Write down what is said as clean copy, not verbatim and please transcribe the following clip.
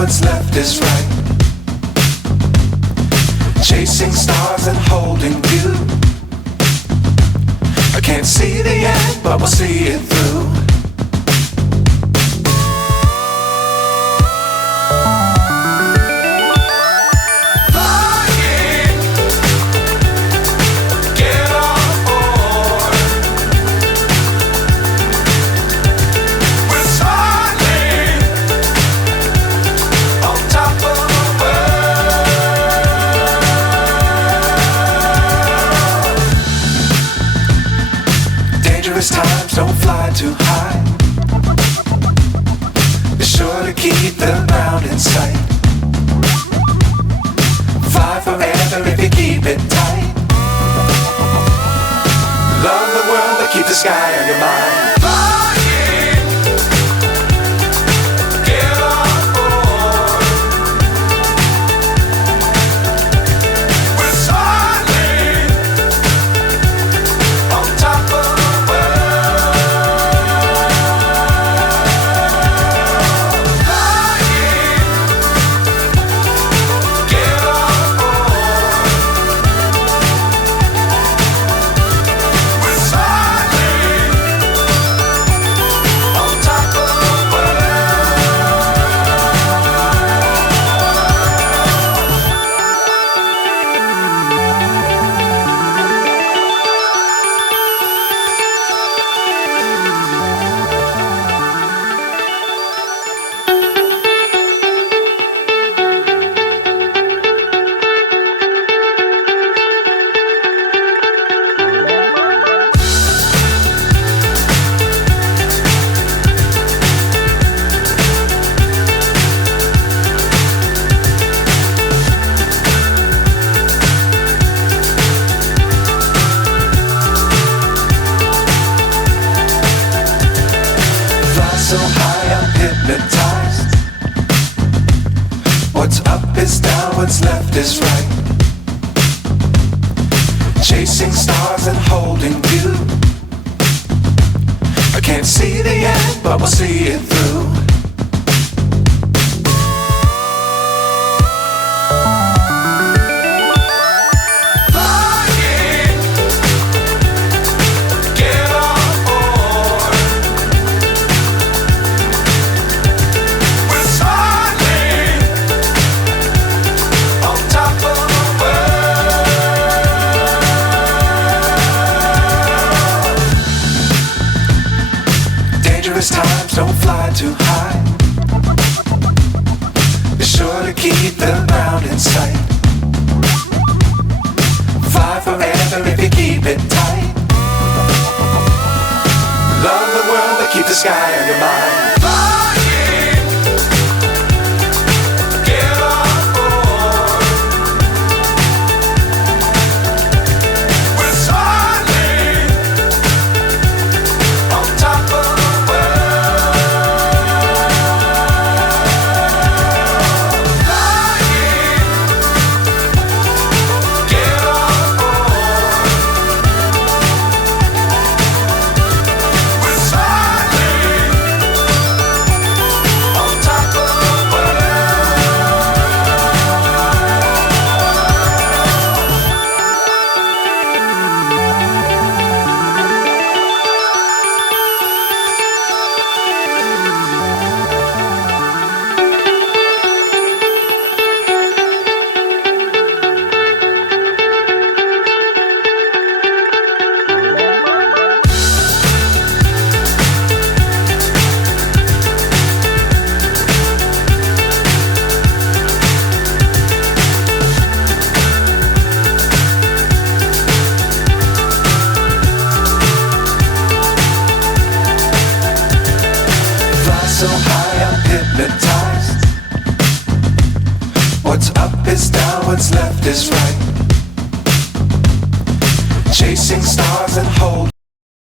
what's left is right. Chasing stars and holding you. I can't see the end, but we'll see it through. Times don't fly too high. Be sure to keep the ground in sight. Fly forever if you keep it tight. Love the world but keep the sky on your mind. So high I'm hypnotized. What's up is down, what's left is right. Chasing stars and holding you. I can't see the end, but we'll see it through. Times don't fly too high. Be sure to keep the ground in sight. Fly forever if you keep it tight. Love the world but keep the sky on your mind. So high I'm hypnotized. What's up is down, what's left is right. Chasing stars and holding